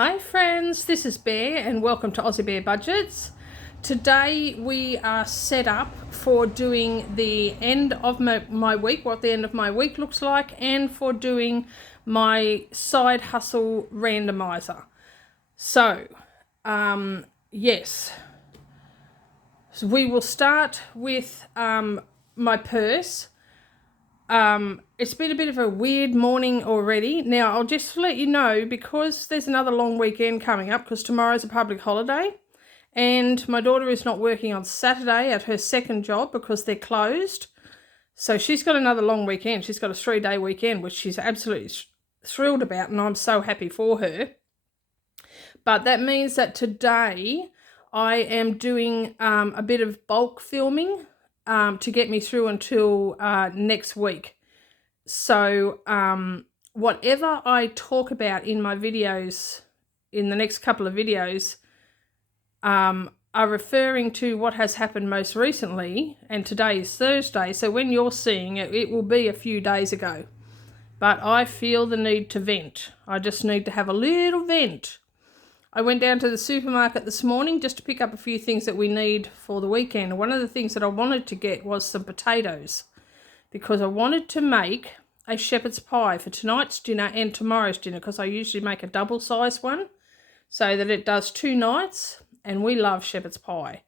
Hi friends, this is Bear and welcome to Aussie Bear Budgets. Today we are set up for doing the end of my week, what the end of my week looks like, and for doing my side hustle randomizer. So, yes, so we will start with my purse. It's been a bit of a weird morning already. Now, I'll just let you know, because there's another long weekend coming up, because tomorrow's a public holiday, and my daughter is not working on Saturday at her second job because they're closed. So she's got another long weekend. She's got a 3-day weekend, which she's absolutely thrilled about, and I'm so happy for her. But that means that today I am doing a bit of bulk filming to get me through until next week. So whatever I talk about in my videos, in the next couple of videos, are referring to what has happened most recently, and today is Thursday, so when you're seeing it, it will be a few days ago. But I feel the need to vent. I just need to have a little vent. I went down to the supermarket this morning just to pick up a few things that we need for the weekend. One of the things that I wanted to get was some potatoes, because I wanted to make a shepherd's pie for tonight's dinner and tomorrow's dinner, because I usually make a double size one so that it does 2 nights, and we love shepherd's pie.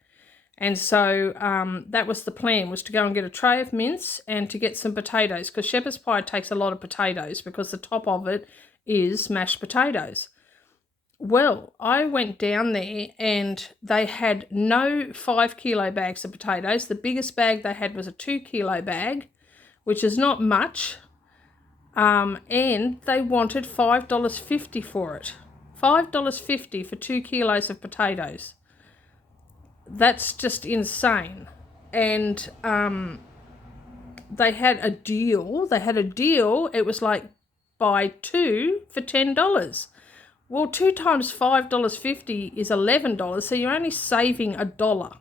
And so that was the plan, was to go and get a tray of mince and to get some potatoes, because shepherd's pie takes a lot of potatoes because the top of it is mashed potatoes. Well, I went down there and they had no 5 kilo bags of potatoes. The biggest bag they had was a 2 kilo bag, which is not much. And they wanted $5.50 for it. $5.50 for 2 kilos of potatoes. That's just insane. And they had a deal. It was like buy 2 for $10. Well, 2 times $5.50 is $11, so you're only saving $1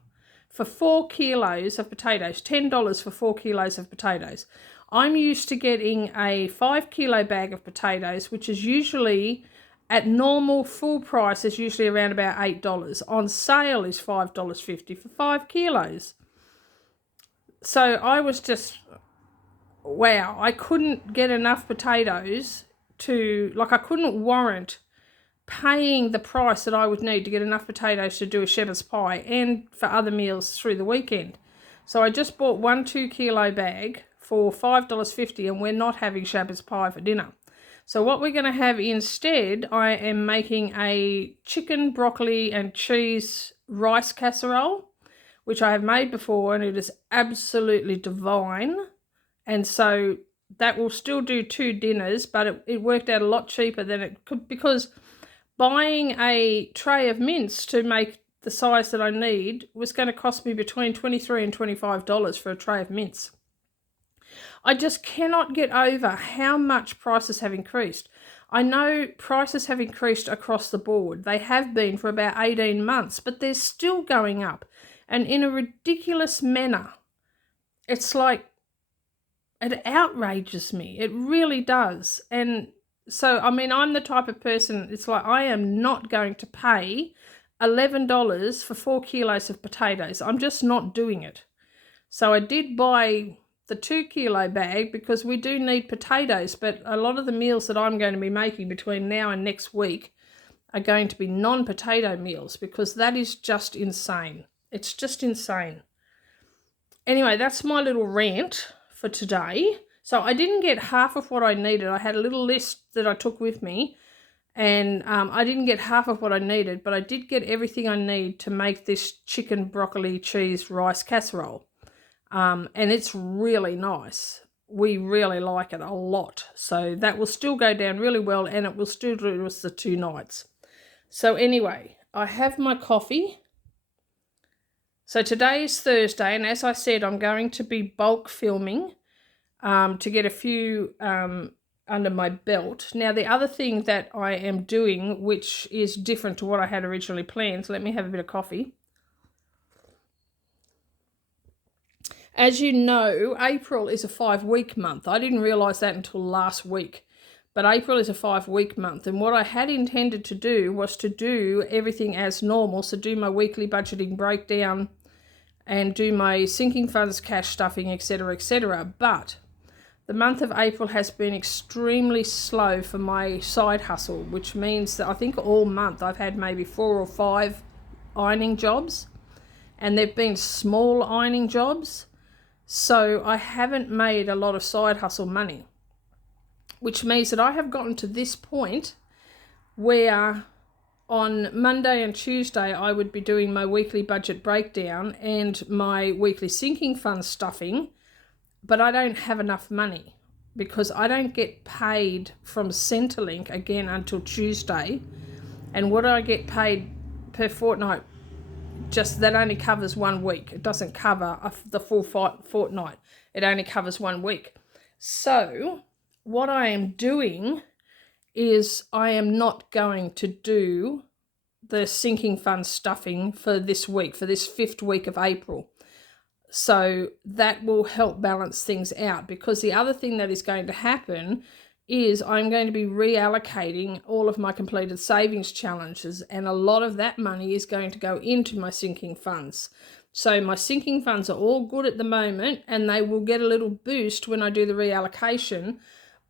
for 4 kilos of potatoes, $10 for 4 kilos of potatoes. I'm used to getting a 5 kilo bag of potatoes, which is usually, at normal full price, is usually around about $8. On sale is $5.50 for 5 kilos. So I was just, wow, I couldn't get enough potatoes to, I couldn't warrant paying the price that I would need to get enough potatoes to do a shepherd's pie and for other meals through the weekend. So I just bought 1 2 kilo bag for $5.50, and we're not having shepherd's pie for dinner. So what we're going to have instead, I am making a chicken, broccoli and cheese rice casserole, which I have made before, and it is absolutely divine. And so that will still do 2 dinners, but it worked out a lot cheaper than it could, because buying a tray of mince to make the size that I need was going to cost me between $23 and $25 for a tray of mince. I just cannot get over how much prices have increased. I know prices have increased across the board. They have been for about 18 months, but they're still going up, and in a ridiculous manner. It's like, it outrages me. It really does. And so, I mean, I'm the type of person, it's like, I am not going to pay $11 for 4 kilos of potatoes. I'm just not doing it. So I did buy the 2 kilo bag because we do need potatoes, but a lot of the meals that I'm going to be making between now and next week are going to be non-potato meals, because that is just insane. It's just insane. Anyway, that's my little rant for today. So I didn't get half of what I needed. I had a little list that I took with me, and I didn't get half of what I needed, but I did get everything I need to make this chicken, broccoli, cheese, rice casserole. And it's really nice. We really like it a lot. So that will still go down really well, and it will still do us the 2 nights. So anyway, I have my coffee. So today is Thursday, and as I said, I'm going to be bulk filming to get a few under my belt. Now, the other thing that I am doing, which is different to what I had originally planned, so let me have a bit of coffee. As you know, April is a 5-week month. I didn't realise that until last week. But April is a 5-week month, and what I had intended to do was to do everything as normal, so do my weekly budgeting breakdown and do my sinking funds, cash stuffing, etc., etc. But the month of April has been extremely slow for my side hustle, which means that I think all month I've had maybe 4 or 5 ironing jobs, and they've been small ironing jobs, so I haven't made a lot of side hustle money, which means that I have gotten to this point where on Monday and Tuesday I would be doing my weekly budget breakdown and my weekly sinking fund stuffing, but I don't have enough money because I don't get paid from Centrelink again until Tuesday, and what I get paid per fortnight, just that only covers 1 week. It doesn't cover the full fortnight. It only covers 1 week. So what I am doing is I am not going to do the sinking fund stuffing for this week, for this 5th week of April. So that will help balance things out, because the other thing that is going to happen is I'm going to be reallocating all of my completed savings challenges, and a lot of that money is going to go into my sinking funds. So my sinking funds are all good at the moment, and they will get a little boost when I do the reallocation,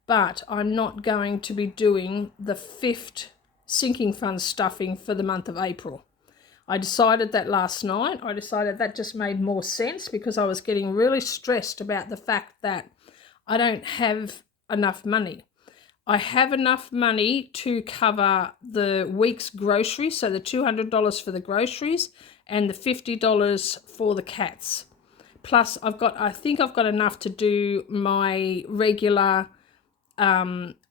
but I'm not going to be doing the 5th sinking fund stuffing for the month of April. I decided that last night. I decided that just made more sense because I was getting really stressed about the fact that I don't have enough money. I have enough money to cover the week's groceries, so the $200 for the groceries and the $50 for the cats. Plus, I think I've got enough to do my regular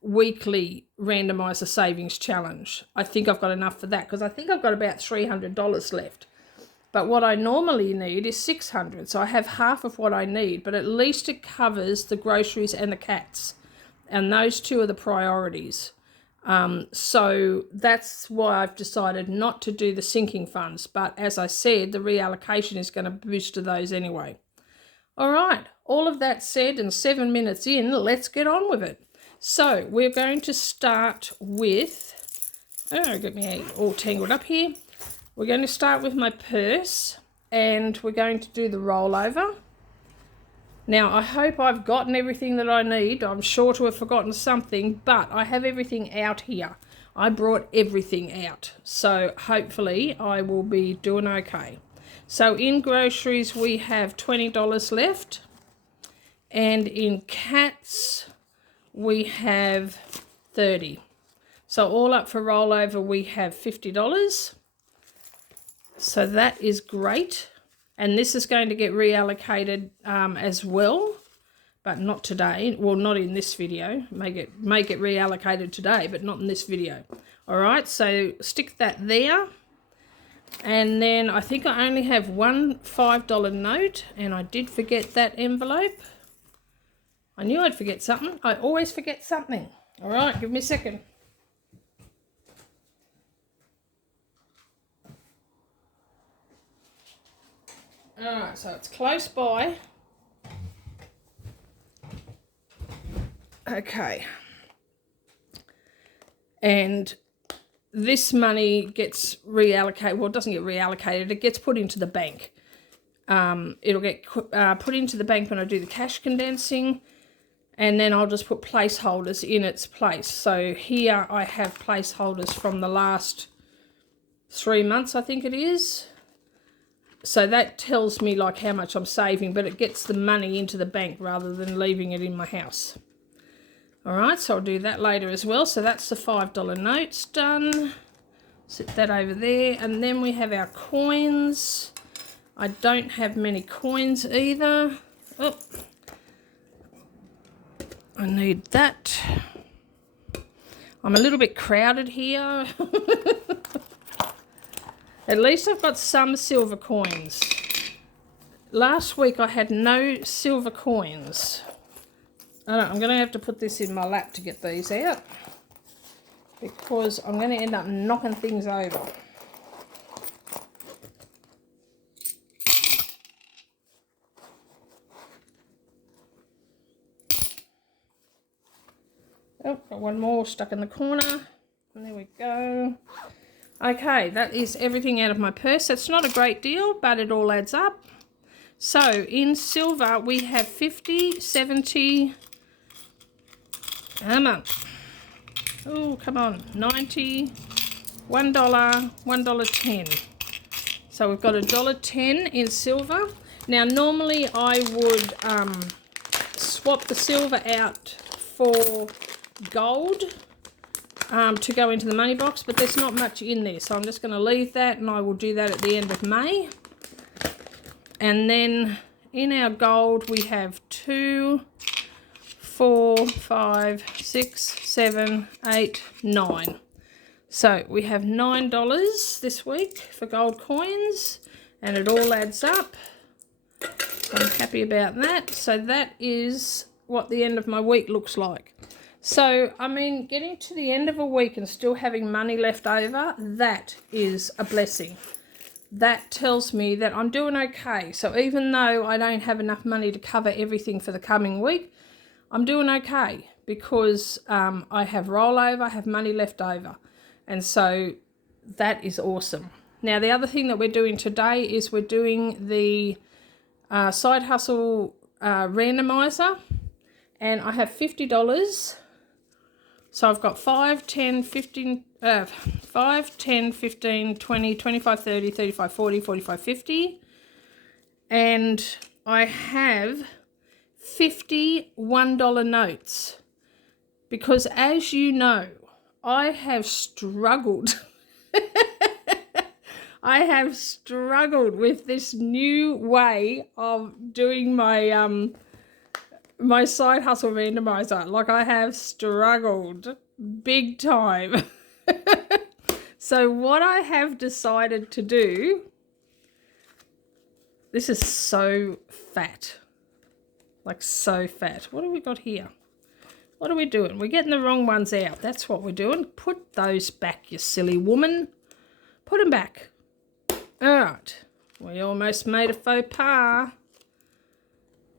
weekly randomizer savings challenge. I think I've got enough for that because I think I've got about $300 left. But what I normally need is $600, so I have half of what I need, but at least it covers the groceries and the cats. And those two are the priorities. So that's why I've decided not to do the sinking funds. But as I said, the reallocation is going to boost to those anyway. All right, all of that said and 7 minutes in, let's get on with it. So we're going to start with, get me all tangled up here. We're going to start with my purse, and we're going to do the rollover. Now, I hope I've gotten everything that I need. I'm sure to have forgotten something, but I have everything out here. I brought everything out, so hopefully I will be doing okay. So in groceries, we have $20 left, and in cats, we have $30. So all up for rollover, we have $50. So that is great. And this is going to get reallocated as well, but not today. Well, not in this video. May get reallocated today, but not in this video. All right, so stick that there. And then I think I only have one $5 note, and I did forget that envelope. I knew I'd forget something. I always forget something. All right, give me a second. Alright, so it's close by. Okay. And this money gets reallocated. Well, it doesn't get reallocated. It gets put into the bank. It'll get put into the bank when I do the cash condensing. And then I'll just put placeholders in its place. So here I have placeholders from the last 3 months, I think it is. So that tells me like how much I'm saving, but it gets the money into the bank rather than leaving it in my house. All right, so I'll do that later as well. So that's the $5 notes done. Set that over there. And then we have our coins. I don't have many coins either. Oh, I need that. I'm a little bit crowded here. At least I've got some silver coins. Last week I had no silver coins. I'm going to have to put this in my lap to get these out, because I'm going to end up knocking things over. Oh, got one more stuck in the corner. And there we go. Okay, that is everything out of my purse. It's not a great deal, but it all adds up. So in silver, we have 50, 70, come on. Oh, come on, 90, $1, $1.10. So we've got $1.10 in silver. Now, normally I would swap the silver out for gold to go into the money box, but there's not much in there, so I'm just going to leave that, and I will do that at the end of May. And then in our gold we have 2, 4, 5, 6, 7, 8, 9. So we have $9 this week for gold coins, and it all adds up. So I'm happy about that. So that is what the end of my week looks like. So, I mean, getting to the end of a week and still having money left over, that is a blessing. That tells me that I'm doing okay. So even though I don't have enough money to cover everything for the coming week, I'm doing okay because I have rollover, I have money left over. And so that is awesome. Now, the other thing that we're doing today is we're doing the side hustle randomizer, and I have $50. So I've got 5, 10, 15, 5, 10, 15, 20, 25, 30, 35, 40, 45, 50. And I have 50 $1 notes. Because as you know, I have struggled. I have struggled with this new way of doing my my side hustle randomizer. Like, I have struggled big time. So what I have decided to do, this is so fat, like so fat. What have we got here? What are we doing? We're getting the wrong ones out. That's what we're doing. Put those back, you silly woman. Put them back. All right. We almost made a faux pas.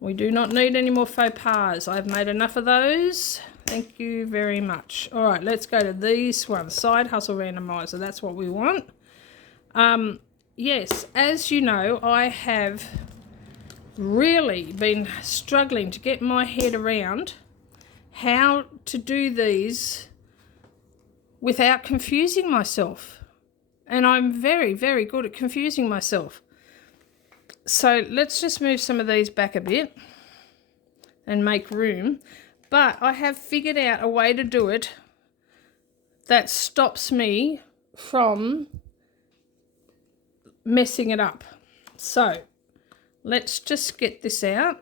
We do not need any more faux pas. I've made enough of those. Thank you very much. All right, let's go to these ones. Side hustle randomizer. That's what we want. Yes, as you know, I have really been struggling to get my head around how to do these without confusing myself. And I'm very, very good at confusing myself. So let's just move some of these back a bit and make room. But I have figured out a way to do it that stops me from messing it up. So let's just get this out.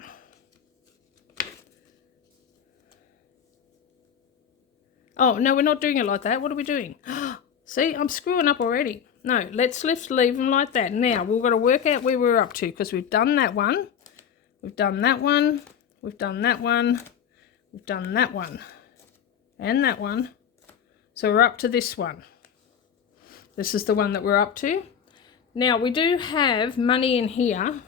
Oh, no, we're not doing it like that. What are we doing? See, I'm screwing up already. No, let's leave them like that. Now, we've got to work out where we're up to, because we've done that one. We've done that one. We've done that one. We've done that one. And that one. So we're up to this one. This is the one that we're up to. Now, we do have money in here.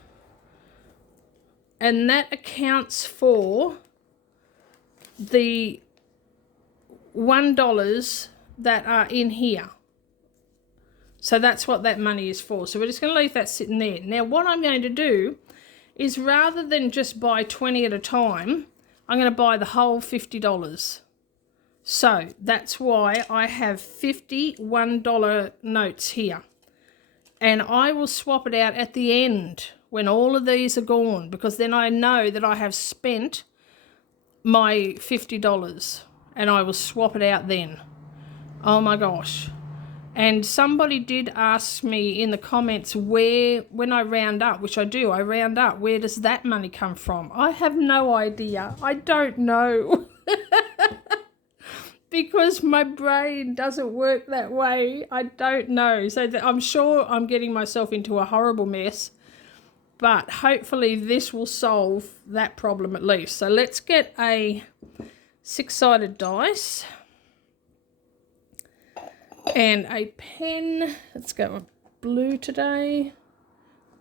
And that accounts for the $1 that are in here. So that's what that money is for. So we're just going to leave that sitting there. Now, what I'm going to do is, rather than just buy 20 at a time, I'm going to buy the whole $50. So that's why I have 50 $1 notes here. And I will swap it out at the end when all of these are gone, because then I know that I have spent my $50, and I will swap it out then. Oh my gosh. And somebody did ask me in the comments where, when I round up, which I do, I round up, where does that money come from? I have no idea. I don't know. Because my brain doesn't work that way. I don't know. So I'm sure I'm getting myself into a horrible mess. But hopefully this will solve that problem at least. So let's get a 6-sided dice. And a pen. Let's go with blue today.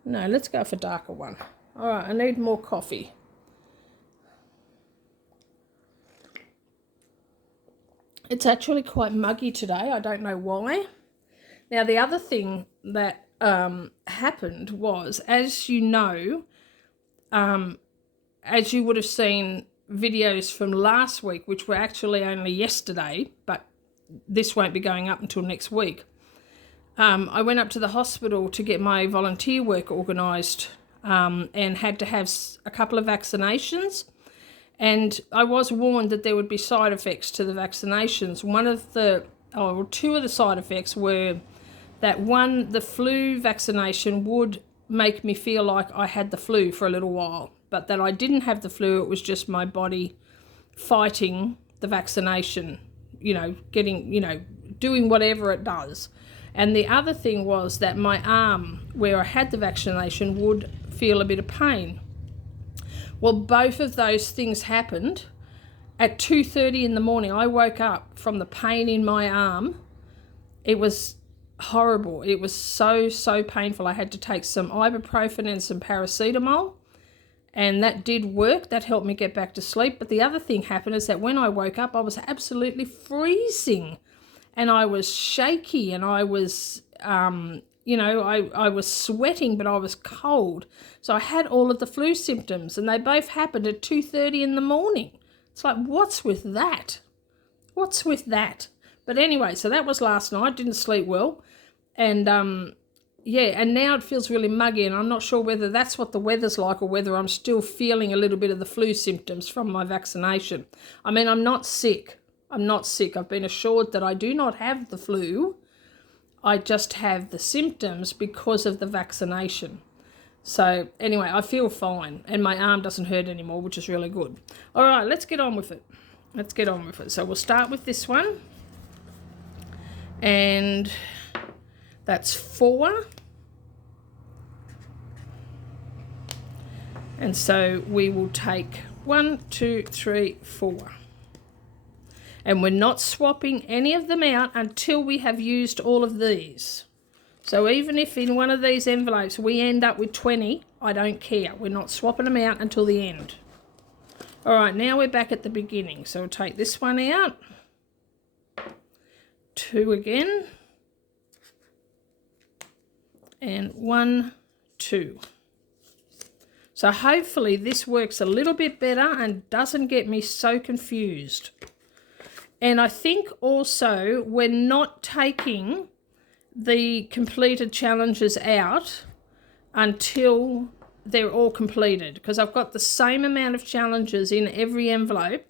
No, let's go for a darker one. All right, I need more coffee. It's actually quite muggy today. I don't know why. Now, the other thing that happened was, as you know, as you would have seen videos from last week, which were actually only yesterday, but this won't be going up until next week. I went up to the hospital to get my volunteer work organised and had to have a couple of vaccinations. And I was warned that there would be side effects to the vaccinations. Two of the side effects were that one, the flu vaccination would make me feel like I had the flu for a little while, but that I didn't have the flu. It was just my body fighting the vaccination, doing whatever it does. And the other thing was that my arm, where I had the vaccination, would feel a bit of pain. Well, both of those things happened at 2:30 in the morning. I woke up from the pain in my arm. It was horrible. It was so painful. I had to take some ibuprofen and some paracetamol, and that did work. That helped me get back to sleep. But the other thing happened is that when I woke up, I was absolutely freezing, and I was shaky, and I was, I was sweating, but I was cold. So I had all of the flu symptoms, and they both happened at 2:30 in the morning. It's like, what's with that? What's with that? But anyway, so that was last night. Didn't sleep well. And, and now it feels really muggy, and I'm not sure whether that's what the weather's like or whether I'm still feeling a little bit of the flu symptoms from my vaccination. I mean, I'm not sick. I've been assured that I do not have the flu. I just have the symptoms because of the vaccination. So anyway, I feel fine, and my arm doesn't hurt anymore, which is really good. All right, let's get on with it. So we'll start with this one. And that's 4. And so we will take 1, 2, 3, 4. And we're not swapping any of them out until we have used all of these. So even if in one of these envelopes we end up with 20, I don't care. We're not swapping them out until the end. All right, now we're back at the beginning. So we'll take this one out. 2 again. And 1, 2. So hopefully this works a little bit better and doesn't get me so confused. And I think also we're not taking the completed challenges out until they're all completed, because I've got the same amount of challenges in every envelope,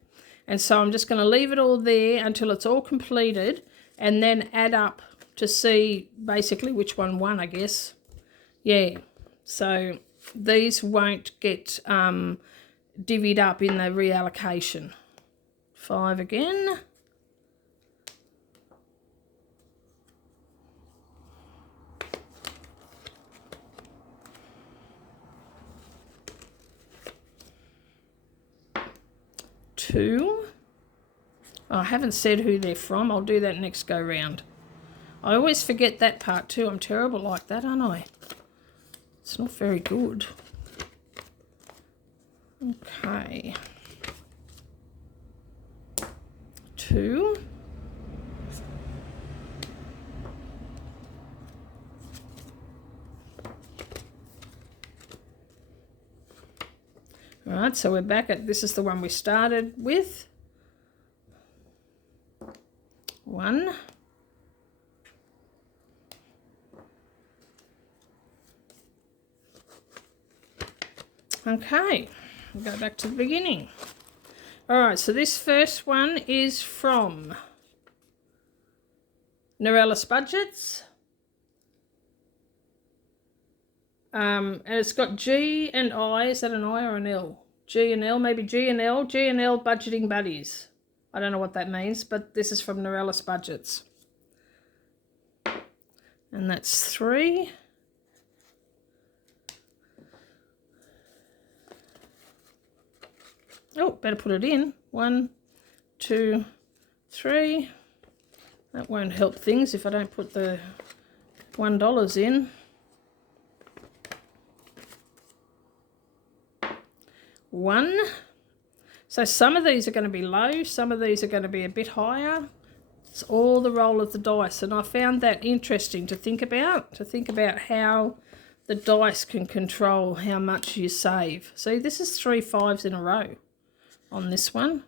and so I'm just going to leave it all there until it's all completed and then add up to see basically which one won, I guess. Yeah, so these won't get divvied up in the reallocation. 5 again. Two. Oh, I haven't said who they're from. I'll do that next go round. I always forget that part too. I'm terrible like that, aren't I? It's not very good. Okay. 2. All right, so we're back at, this is the one we started with. 1. Okay, we'll go back to the beginning. All right, so this first one is from Norellis Budgets. And it's got G and I. Is that an I or an L? G and L, maybe G and L. G and L Budgeting Buddies. I don't know what that means, but this is from Norellis Budgets. And that's 3. Oh, better put it in. 1, 2, 3. That won't help things if I don't put the $1 in. 1. So some of these are going to be low, some of these are going to be a bit higher. It's all the roll of the dice, and I found that interesting to think about how the dice can control how much you save. See, this is 3 5s in a row on this one.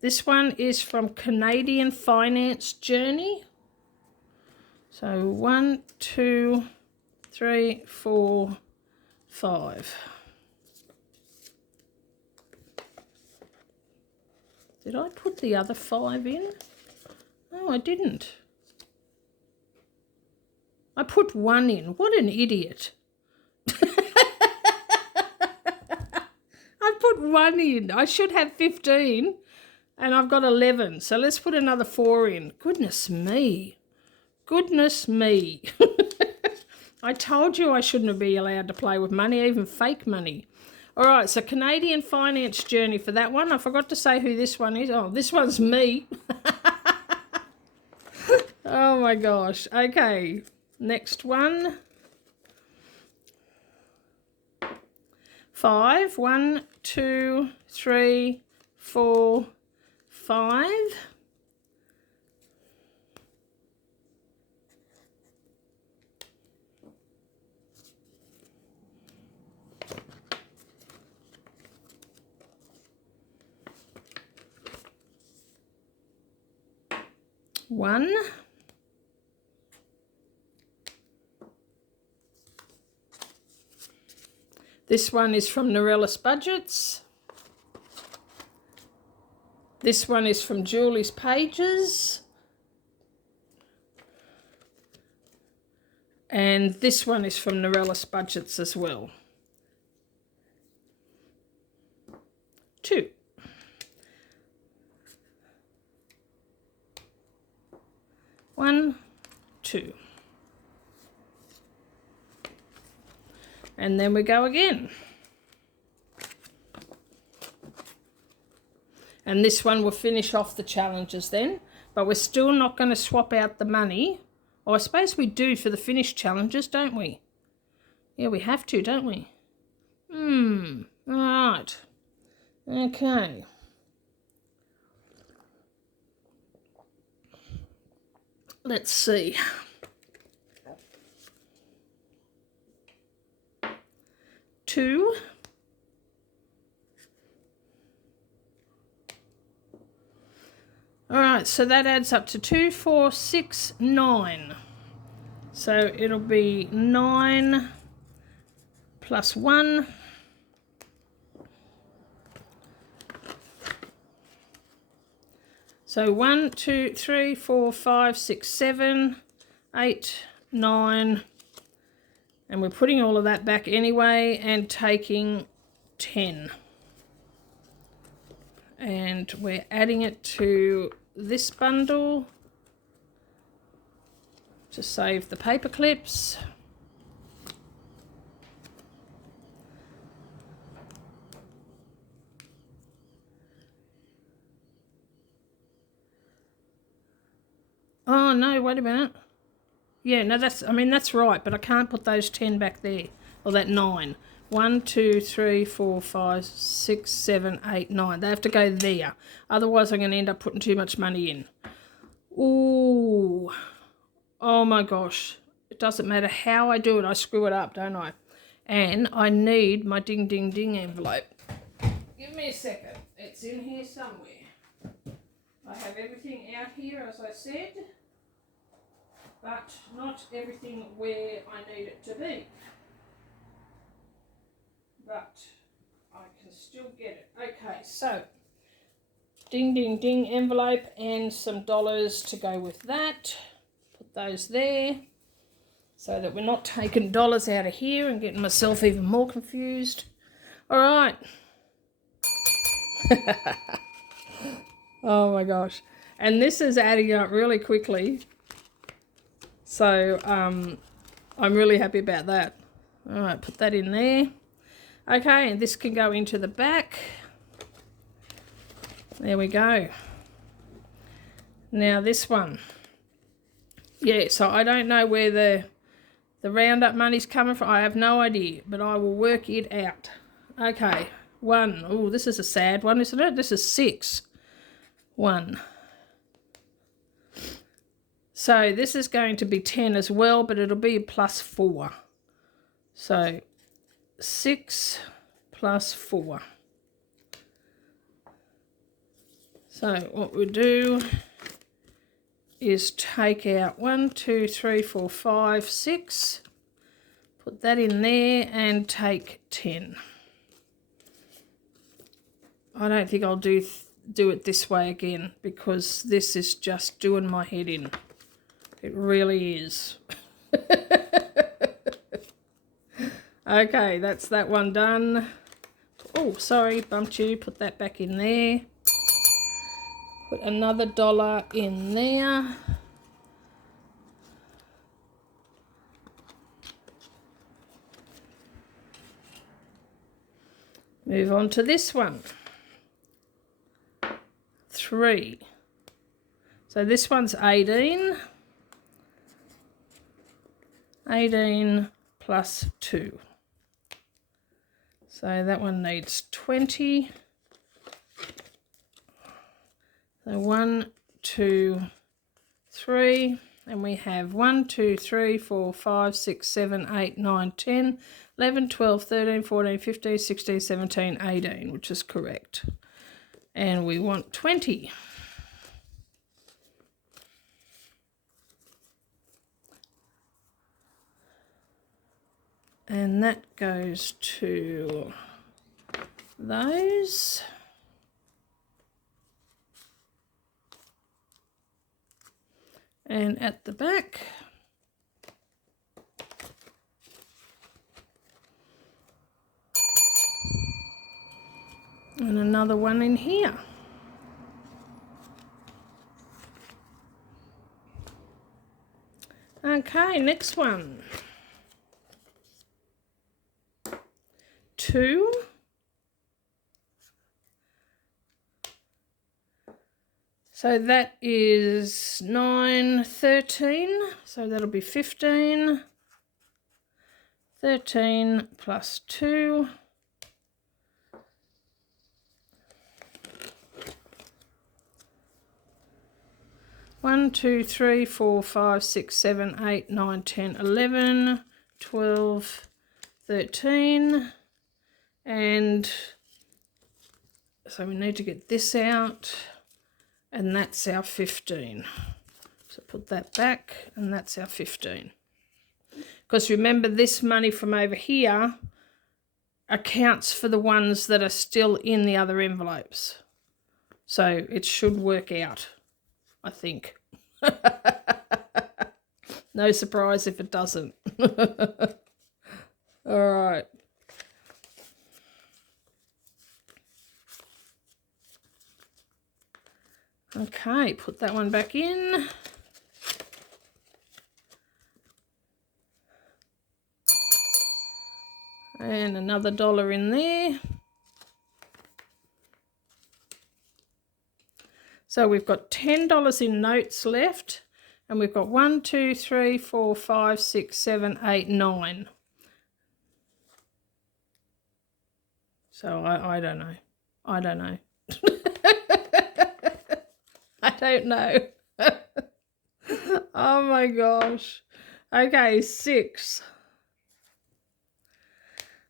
This one is from Canadian Finance Journey. So 1, 2, 3, 4, 5. Did I put the other 5 in? No, I didn't. I put 1 in. What an idiot. I put 1 in. I should have 15 and I've got 11. So let's put another 4 in. Goodness me. Goodness me. I told you I shouldn't be allowed to play with money, even fake money. All right, so Canadian Finance Journey for that one. I forgot to say who this one is. Oh, this one's me. Oh, my gosh. Okay, next one. 5. 1, 2, 3, 4, 5. One. This one is from Norellis Budgets. This one is from Julie's Pages. And this one is from Norellis Budgets as well. 2. 1, 2. And then we go again. And this one will finish off the challenges then, but we're still not going to swap out the money. Oh, I suppose we do for the finished challenges, don't we? Yeah, we have to, don't we? All right. Okay. Let's see. 2. All right, so that adds up to 2, 4, 6, 9. So it'll be 9 plus 1. So 1, 2, 3, 4, 5, 6, 7, 8, 9. And we're putting all of that back anyway and taking 10. And we're adding it to this bundle to save the paper clips. Oh, no, wait a minute. Yeah, no, that's right, but I can't put those 10 back there, or that 9. 1, 2, 3, 4, 5, 6, 7, 8, 9. They have to go there. Otherwise, I'm going to end up putting too much money in. Ooh. Oh, my gosh. It doesn't matter how I do it. I screw it up, don't I? And I need my ding, ding, ding envelope. Give me a second. It's in here somewhere. I have everything out here, as I said, but not everything where I need it to be. But I can still get it. Okay, so ding, ding, ding envelope and some dollars to go with that. Put those there so that we're not taking dollars out of here and getting myself even more confused. All right. Oh my gosh. And this is adding up really quickly. So I'm really happy about that. All right, put that in there. Okay, and this can go into the back. There we go. Now this one. Yeah, so I don't know where the roundup money's coming from. I have no idea, but I will work it out. Okay, 1. Oh, this is a sad one, isn't it? This is 6. 1. So this is going to be 10 as well, but it'll be a plus 4. So 6 plus 4. So what we do is take out 1, 2, 3, 4, 5, 6. Put that in there and take 10. I don't think I'll do it this way again because this is just doing my head in. It really is. Okay, that's that one done. Oh, sorry, bumped you. Put that back in there. Put another $1 in there. Move on to this one. 3. So this one's 18. 18 plus 2. So that one needs 20. So 1, 2, 3, and we have 1, 2, 3, 4, 5, 6, 7, 8, 9, 10, 11, 12, 13, 14, 15, 16, 17, 18, which is correct. And we want 20. And that goes to those. And at the back, and another one in here. Okay, next one. 2. So that is 9, 13. So that'll be 15. 13 plus 2. 1, 2, 3, 4, 5, 6, 7, 8, 9, 10, 11, 12, 13. And so we need to get this out. And that's our 15. So put that back, and that's our 15. Because remember, this money from over here accounts for the ones that are still in the other envelopes. So it should work out, I think. No surprise if it doesn't. All right. Okay, put that one back in. And another $1 in there. So we've got $10 in notes left, and we've got 1, 2, 3, 4, 5, 6, 7, 8, 9. So I don't know. I don't know. I don't know. Oh my gosh. Okay, 6.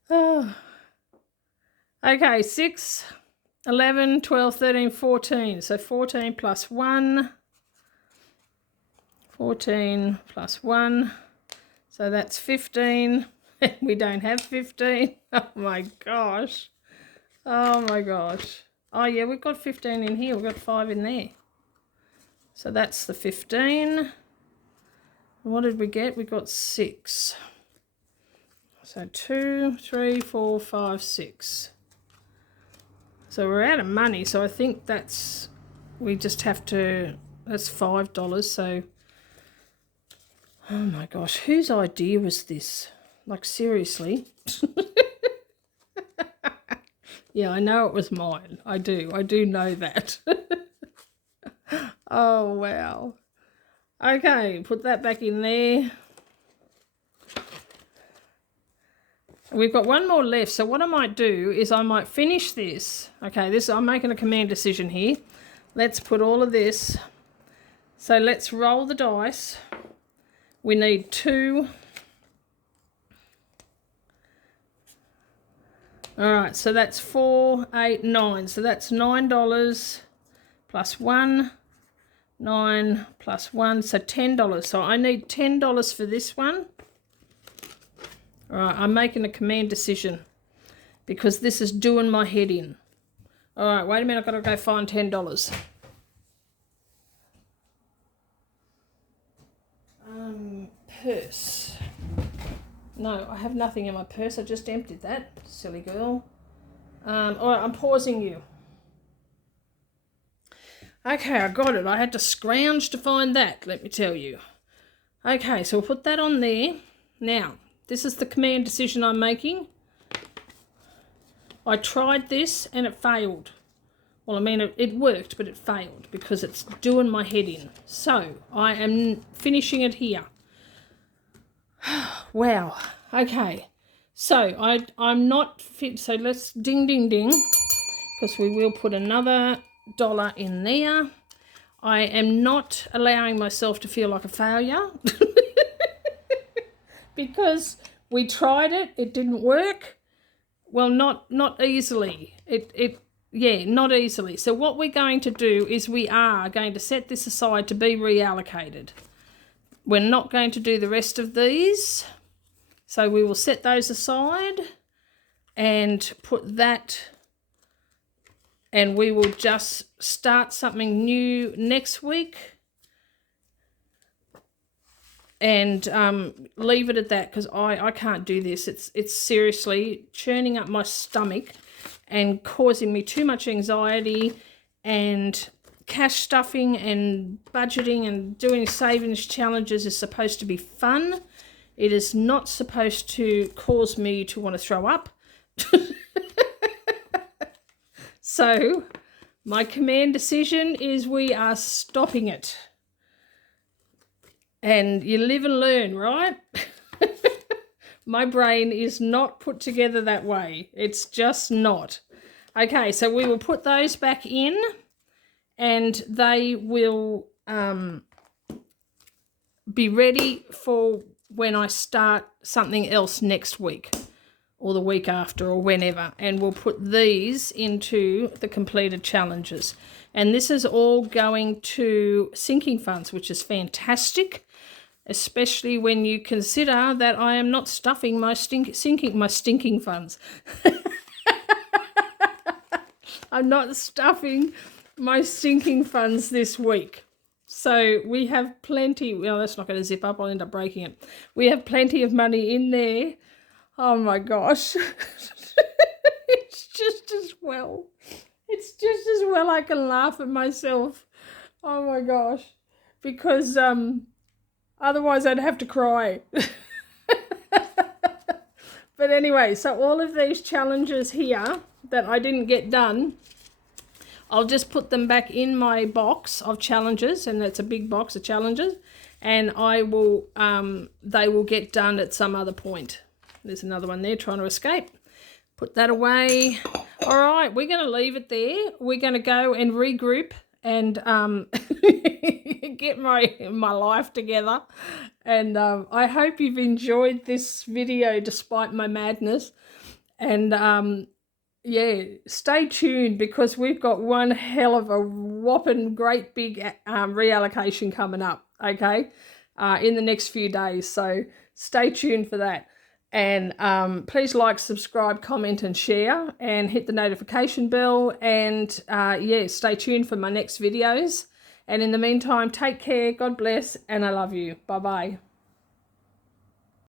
Oh. Okay, 6, 11, 12, 13, 14. So 14 plus 1. 14 plus 1. So that's 15. We don't have 15. Oh my gosh. Oh my gosh. Oh yeah, we've got 15 in here. We've got 5 in there. So that's the 15. What did we get? We got 6. So 2, 3, 4, 5, 6. So we're out of money. So I think that's, we just have to, that's $5. So, oh my gosh, whose idea was this? Like, seriously? Yeah, I know it was mine. I do know that. Oh, wow. Okay, put that back in there. We've got one more left, so what I might do is I might finish this. Okay, I'm making a command decision here. Let's put all of this So let's roll the dice. We need 2. All right, so that's 4, 8, 9. So that's $9 plus 1, 9 plus 1, so $10. So I need $10 for this one. All right, I'm making a command decision because this is doing my head in. All right, wait a minute, I've got to go find $10. Purse. No, I have nothing in my purse. I just emptied that, silly girl. All right, I'm pausing you. Okay, I got it. I had to scrounge to find that, let me tell you. Okay, so we'll put that on there. Now, this is the command decision I'm making. I tried this and it failed. Well, I mean, it worked, but it failed because it's doing my head in. So, I am finishing it here. Wow. Okay. So, I'm not fit. So, let's ding, ding, ding. Because we will put another $1 in there. I am not allowing myself to feel like a failure. Because we tried it. It didn't work. Well, not easily. Yeah, not easily. So what we're going to do is we are going to set this aside to be reallocated. We're not going to do the rest of these. So we will set those aside and put that, and we will just start something new next week and leave it at that because I can't do this. It's seriously churning up my stomach and causing me too much anxiety, and cash stuffing and budgeting and doing savings challenges is supposed to be fun. It is not supposed to cause me to want to throw up. So my command decision is we are stopping it. And you live and learn, right? My brain is not put together that way. It's just not. Okay, so we will put those back in and they will be ready for when I start something else next week or the week after or whenever. And we'll put these into the completed challenges. And this is all going to sinking funds, which is fantastic. Especially when you consider that I am not stuffing my stinking funds. I'm not stuffing my sinking funds this week. So we have plenty. Well, that's not going to zip up. I'll end up breaking it. We have plenty of money in there. Oh my gosh. It's just as well. It's just as well I can laugh at myself. Oh my gosh. Because otherwise I'd have to cry. But anyway, so all of these challenges here that I didn't get done, I'll just put them back in my box of challenges, and that's a big box of challenges, and I will they will get done at some other point. There's another one there trying to escape. Put that away. All right, we're going to leave it there. We're going to go and regroup and get my life together. And I hope you've enjoyed this video despite my madness. And yeah, stay tuned because we've got one hell of a whopping great big reallocation coming up, okay, in the next few days. So stay tuned for that. And please like, subscribe, comment and share, and hit the notification bell. And yeah, stay tuned for my next videos. And in the meantime, take care, God bless, and I love you. Bye-bye.